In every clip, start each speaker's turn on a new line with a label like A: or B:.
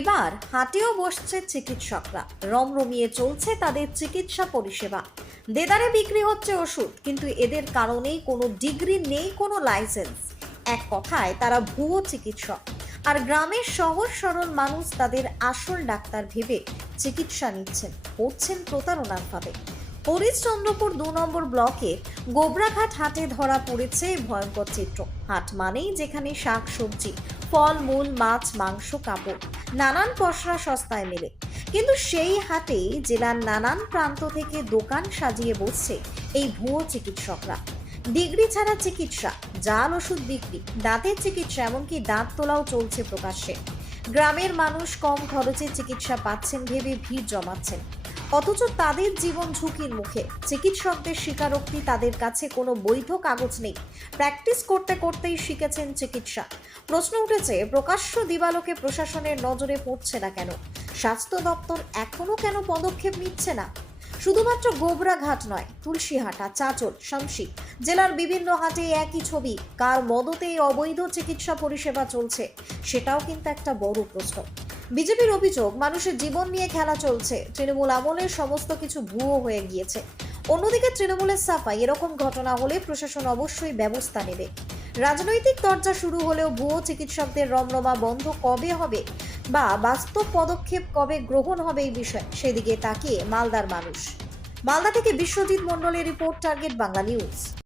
A: এবার হাটেও বসছে চিকিৎসকরা। রমরমিয়ে চলছে তাদের চিকিৎসা পরিষেবা। দেদারে বিক্রি হচ্ছে ওষুধ, কিন্তু এদের কারণেই কোনো ডিগ্রি নেই, কোনো লাইসেন্স। এক কথায় তারা ভুয়ো চিকিৎসক। আর গ্রামের সহজ সরল মানুষ তাদের আসল ডাক্তার ভেবে চিকিৎসা নিচ্ছেন, করছেন প্রতারণার ভাবে হরিশ্চন্দ্রপুর দু নম্বর ব্লকে গোবরাঘাট হাটে ধরা পড়েছে ভয়ঙ্কর চিত্র। হাট মানেই যেখানে শাক সবজি ফল, মূল, মাছ, মাংস, কাপড়, নানান পসরা সস্তায় মেলে। কিন্তু সেই হাটেই জেলার নানান প্রান্ত থেকে দোকান সাজিয়ে বসছে এই ভুয়ো চিকিৎসকরা। ডিগ্রি ছাড়া চিকিৎসা, জাল ওষুধ বিক্রি, দাঁতের চিকিৎসা, এমনকি দাঁত তোলাও চলছে প্রকাশ্যে। গ্রামের মানুষ কম খরচে চিকিৎসা পাচ্ছেন ভেবে ভিড় জমাচ্ছেন। অথচ তাদের জীবন ঝুঁকির মুখে। চিকিৎসকদের স্বীকারোক্তি, তাদের কাছে কোনো বৈধ কাগজ নেই। প্র্যাকটিস করতে করতেই শিখেছেন চিকিৎসা। প্রশ্ন উঠেছে, প্রকাশ্য দিবালোকে প্রশাসনের নজরে পড়ছে না কেন? স্বাস্থ্য দপ্তর এখনও কেন পদক্ষেপ নিচ্ছে না? শুধুমাত্র গোবরাঘাট নয়, তুলসীহাটা চাঁচল, শামসি জেলার বিভিন্ন হাটে একই ছবি। কার মদতে অবৈধ চিকিৎসা পরিষেবা চলছে, সেটাও কিন্তু একটা বড় প্রশ্ন। বিজেপির অভিযোগ, মানুষের জীবন নিয়ে খেলা চলছে। তৃণমূল আমলের সমস্ত কিছু ভুয়ো হয়ে গিয়েছে। অন্যদিকে তৃণমূলের সাফাই, এরকম ঘটনা হলে প্রশাসন অবশ্যই ব্যবস্থা নেবে। রাজনৈতিক চর্চা শুরু হলেও ভুয়ো চিকিৎসকদের রমরমা বন্ধ কবে হবে? বা বাস্তব পদক্ষেপ কবে গ্রহণ হবে এই বিষয়ে? সেদিকে তাকিয়ে মালদার মানুষ। মালদা থেকে বিশ্বজিৎ মণ্ডলের রিপোর্ট, টার্গেট বাংলা নিউজ।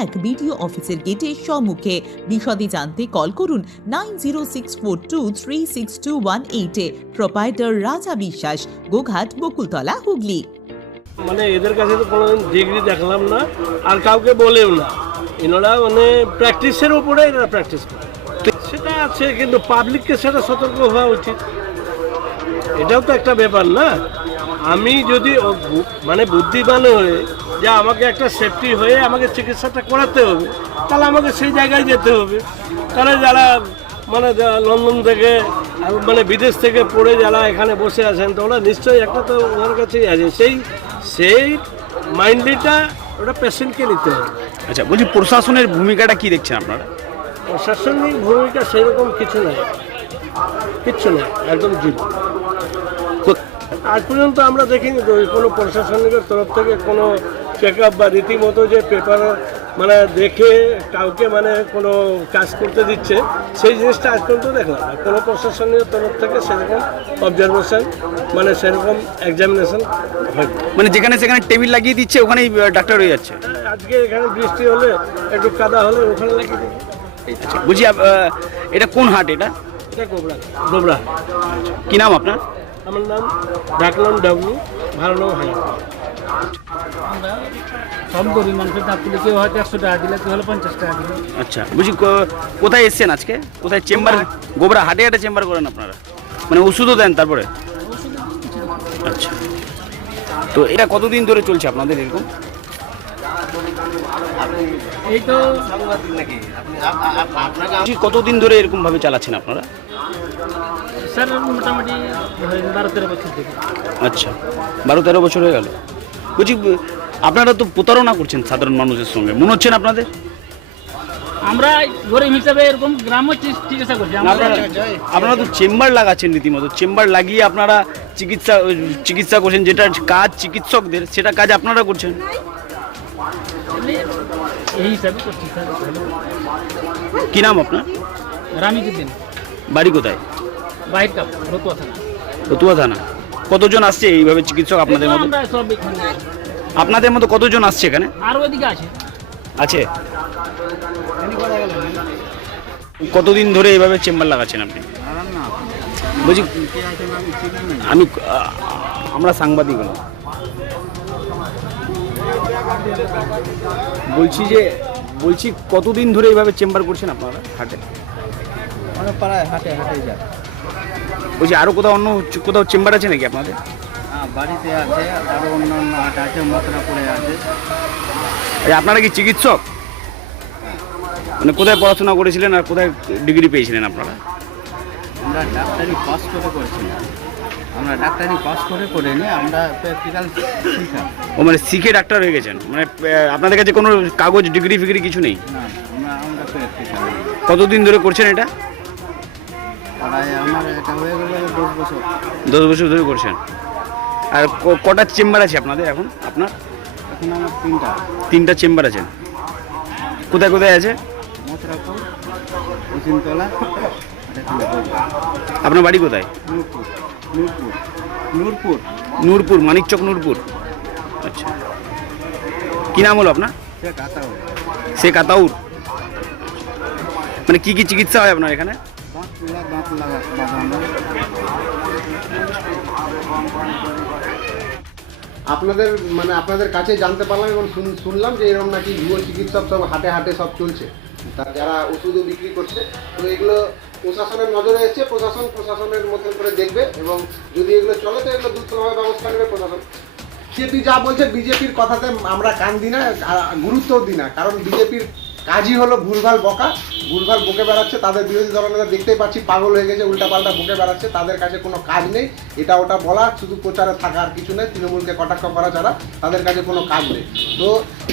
B: এক বিডিও অফিসের গেটের সম্মুখে। বিশদে জানতে কল করুন nine zero six four two three six two one এইটে প্রোপাইটার রাজা বিশ্বাস, গোঘাট, বকুলতলা, হুগলি।
C: মানে এদের কাছে তো কোনো ডিগ্রি দেখলাম না, আর কাউকে বলেও না। এনারা মানে প্র্যাকটিসের উপরে এরা প্র্যাকটিস করে। সেটা আছে, কিন্তু পাবলিককে সেটা সতর্ক হওয়া উচিত। এটাও তো একটা ব্যাপার না? আমি যদি মানে বুদ্ধিমান হয়ে যে আমাকে একটা সেফটি হয়ে আমাকে চিকিৎসাটা করাতে হবে তাহলে আমাকে সেই জায়গায় যেতে হবে। তাহলে যারা মানে লন্ডন থেকে মানে বিদেশ থেকে পড়ে যারা এখানে বসে আছেন তো ওরা নিশ্চয়ই একটা তো ওনার কাছেই আছে। সেই সেই মাইন্ডলিটা ওটা পেশেন্টকে নিতে হবে।
D: আচ্ছা বলছি প্রশাসনের ভূমিকাটা কি দেখছেন আপনারা?
C: প্রশাসনিক ভূমিকা সেরকম কিছু নাই। কিচ্ছু নেই একদম জিরো আজ পর্যন্ত আমরা দেখিনি তো কোনো প্রশাসনিকের তরফ থেকে কোনো চেক আপ বা রীতিমতো যে পেপার মানে দেখে কাউকে মানে কোনো কাজ করতে দিচ্ছে সেই জিনিসটা আজ পর্যন্ত দেখলাম না। কোনো প্রশাসনের তরফ থেকে সেরকম অবজারভেশন মানে সেরকম এক্সামিনেশন হয়
D: মানে যেখানে সেখানে টেবিল লাগিয়ে দিচ্ছে ওখানেই ডাক্তার হয়ে যাচ্ছে?
C: আজকে এখানে বৃষ্টি হলে একটু কাদা হলে ওখানে লাগিয়ে
D: দিচ্ছে আপ- এটা কোন হাট এটা?
C: এটা গোবরা গোবরা
D: কী নাম আপনার?
C: আমার নাম ডাকনাম ডাবলু ভালো নাম হাই।
E: আমরা সব গরিব মানুষের দাঁত তুলে কেউ হয়তো একশো টাকা দিলে কেউ হলে পঞ্চাশ টাকা দিলে।
D: আচ্ছা কো- কোথায় এসছেন আজকে? কোথায় চেম্বার গোবরা হাটে হাটে চেম্বার করেন আপনারা? মানে ওষুধও দেন তারপরে? আচ্ছা। তো এটা কতদিন ধরে চলছে আপনাদের এরকম?
E: এই তো
D: কতদিন ধরে এরকম ভাবে চালাচ্ছেন আপনারা?
E: স্যার মোটামুটি বারো তেরো বছর থেকে।
D: আচ্ছা বারো তেরো বছর হয়ে গেল। বলছি আপনারা তো প্রতারণা করছেন সাধারণ মানুষের সঙ্গে। মনে হচ্ছেন আপনাদের?
E: আমরা গরিব হিসাবে এরকম গ্রামও চি- চিকিৎসা করছি।
D: আপনারা আপনারা তো চেম্বার লাগাচ্ছেন রীতিমতো। চেম্বার লাগিয়ে আপনারা চিকিৎসা চিকিৎসা করছেন যেটা কাজ চিকিৎসকদের সেটা কাজ আপনারা করছেন।
E: এই হিসাবে
D: কি নাম আপনার?
E: রামিজুদ্দিন।
D: বাড়ি কোথায়?
E: বাহির কাপ রতুয়া থানা।
D: রতুয়া থানা। কতজন আসছে এইভাবে চিকিৎসক আপনাদের মতো? আপনাদের মতো কতজন আসছে এখানে?
E: আর ওইদিকে আছে।
D: আছে। কতদিন ধরে এইভাবে চেম্বার লাগাচ্ছেন আপনি? বলছি আমি আমরা সাংবাদিক হলাম। বলছি যে বলছি কতদিন ধরে এইভাবে চেম্বার করছেন আপনারা? হাটে?
F: অনেক পাড়ায় হাটে হাটে যায়।
D: বলছি আরও কোথাও অন্য কোথাও চেম্বার আছে নাকি আপনাদের?
F: হ্যাঁ বাড়িতে আছে আরও অন্যান্য হাট আছে মথুরাপুরে আছে।
D: এই আপনারা কি চিকিৎসক? মানে কোথায় পড়াশোনা করেছিলেন আর কোথায় ডিগ্রি পেয়েছিলেন আপনারা?
F: আমরা ডাক্তারি পাস করে করছি না আমরা ডাক্তারি পাস করে করিনি আমরা প্র্যাকটিক্যাল শিখা।
D: ও মানে শিখে ডাক্তার হয়ে গেছেন? মানে আপনাদের কাছে কোনো কাগজ ডিগ্রি ফিগ্রি কিছু নেই?
F: না আমরা আমরা প্র্যাকটিক্যাল।
D: কতদিন ধরে করছেন এটা?
F: দশ বছর।
D: ধরে করছেন। আর কটা চেম্বার আছে আপনাদের এখন? আপনার?
F: এখন আমার তিনটা।
D: তিনটা চেম্বার আছে কোথায় কোথায় আছে? আপনার বাড়ি কোথায়?
F: নূরপুর নূরপুর
D: মানিকচক নূরপুর। আচ্ছা। কি নাম হলো আপনার?
F: সে
D: শেখ আতাউর মানে কি কি চিকিৎসা হয় আপনার এখানে?
G: আপনাদের মানে আপনাদের কাছে জানতে পারলাম এবং শুন- শুনলাম যে এরকম নাকি ভুয়ো চিকিৎসক সব হাটে হাটে সব চলছে। যারা ওষুধও বিক্রি করছে, তো এগুলো প্রশাসনের নজরে এসছে, প্রশাসন প্রশাসনের মতন করে দেখবে এবং যদি এগুলো চলে, তো এগুলো দ্রুতভাবে ব্যবস্থা নেবে প্রশাসন। বিজেপি যা বলছে, বিজেপির কথাতে আমরা কান দিই না গুরুত্বও দিই না, কারণ বিজেপির কাজই হলো ভুলভাল বকা, ভুলভাল বকে বেড়াচ্ছে, তাদের বিরোধী দলনেতা দেখতেই পাচ্ছি পাগল হয়ে গেছে, উল্টাপাল্টা বকে বেড়াচ্ছে, তাদের কাছে কোনো কাজ নেই, এটা ওটা বলা, শুধু প্রচারে থাকা আর কিছু নেই, তৃণমূলকে কটাক্ষ করা ছাড়া তাদের কাছে কোনো কাজ নেই। তো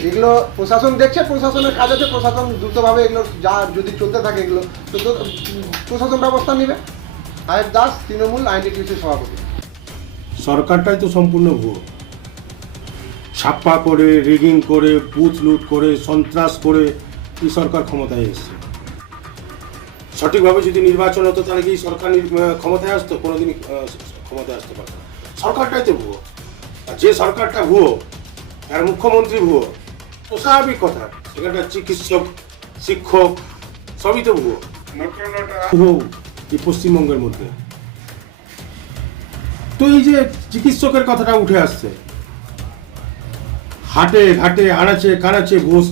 G: এগুলো প্রশাসন দেখছে, প্রশাসনের কাজ আছে, প্রশাসন দ্রুতভাবে এগুলো যা যদি চলতে থাকে এগুলো, তো প্রশাসন ব্যবস্থা নেবে। সাহেব দাস, তৃণমূল আইনটিটিউসি সভাপতি।
H: সরকারটাই তো সম্পূর্ণ ভুয়ো। ছাপ্পা করে, রিগিং করে বুথ লুট করে, সন্ত্রাস করে এই সরকার ক্ষমতায় এসছে। সঠিকভাবে যদি নির্বাচন হতো, তাহলে কি সরকার ক্ষমতায় আসতো? কোনোদিনই ক্ষমতায় আসতে পারতো সরকারটাই তো ভুয়ো। আর যে সরকারটা ভুয়ো, তার মুখ্যমন্ত্রী ভুয়ো, তো স্বাভাবিক কথা। সেখানকার চিকিৎসক, শিক্ষক, সবই তো ভুয়ো। ভুয়ো এই পশ্চিমবঙ্গের মধ্যে। তো এই যে চিকিৎসকের কথাটা উঠে আসছে। হাটে ঘাটে আনাচে কানাচে ঘুষ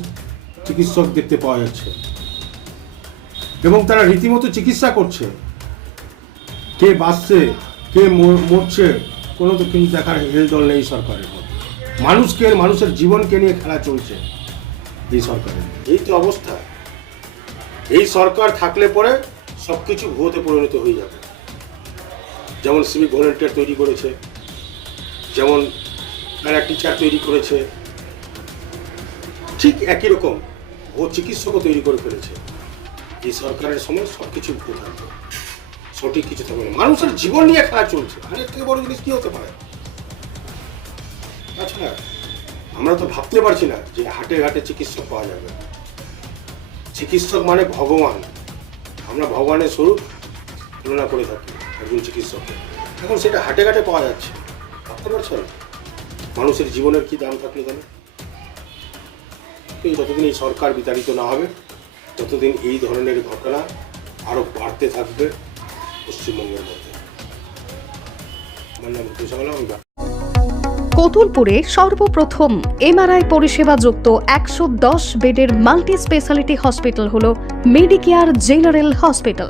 H: চিকিৎসক দেখতে পাওয়া যাচ্ছে। এবং তারা রীতিমতো চিকিৎসা করছে। কে বাঁচছে, কে মরছে, কোনো তো কিন্তু দেখার হেলদল নেই সরকারের মধ্যে। মানুষকে, মানুষের জীবনকে নিয়ে খেলা চলছে এই সরকারের এই তো অবস্থা। এই সরকার থাকলে পরে সব কিছু ভুয়োতে পরিণত হয়ে যাবে। যেমন সিভিক ভলেন্টিয়ার তৈরি করেছে, যেমন প্যারা টিচার তৈরি করেছে। ঠিক একই রকম। ও চিকিৎসকও তৈরি করে ফেলেছে। এই সরকারের সময় সব কিছু ভুল থাকবে সঠিক কিছু থাকবে না মানুষের জীবন নিয়ে খেলা চলছে। আর এর থেকে বড় জিনিস কি হতে পারে? তাছাড়া আমরা তো ভাবতে পারছি না যে হাটে ঘাটে চিকিৎসক পাওয়া যাবে। চিকিৎসক মানে ভগবান। আমরা ভগবানের স্বরূপ তুলনা করে থাকি একজন চিকিৎসককে। এখন সেটা হাটে ঘাটে পাওয়া যাচ্ছে। ভাবতে পারছেন? মানুষের জীবনের কি দাম থাকলে তাহলে? এই যতদিন এই সরকার বিতাড়িত না হবে, ততদিন এই ধরনের ঘটনা আরও বাড়তে থাকবে পশ্চিমবঙ্গের মধ্যে।
I: কতুলপুরে সর্বপ্রথম এমআরআই পরিষেবা যুক্ত একশো দশ বেডের মাল্টি স্পেশালিটি হসপিটাল হল মেডিকেয়ার জেনারেল হসপিটাল।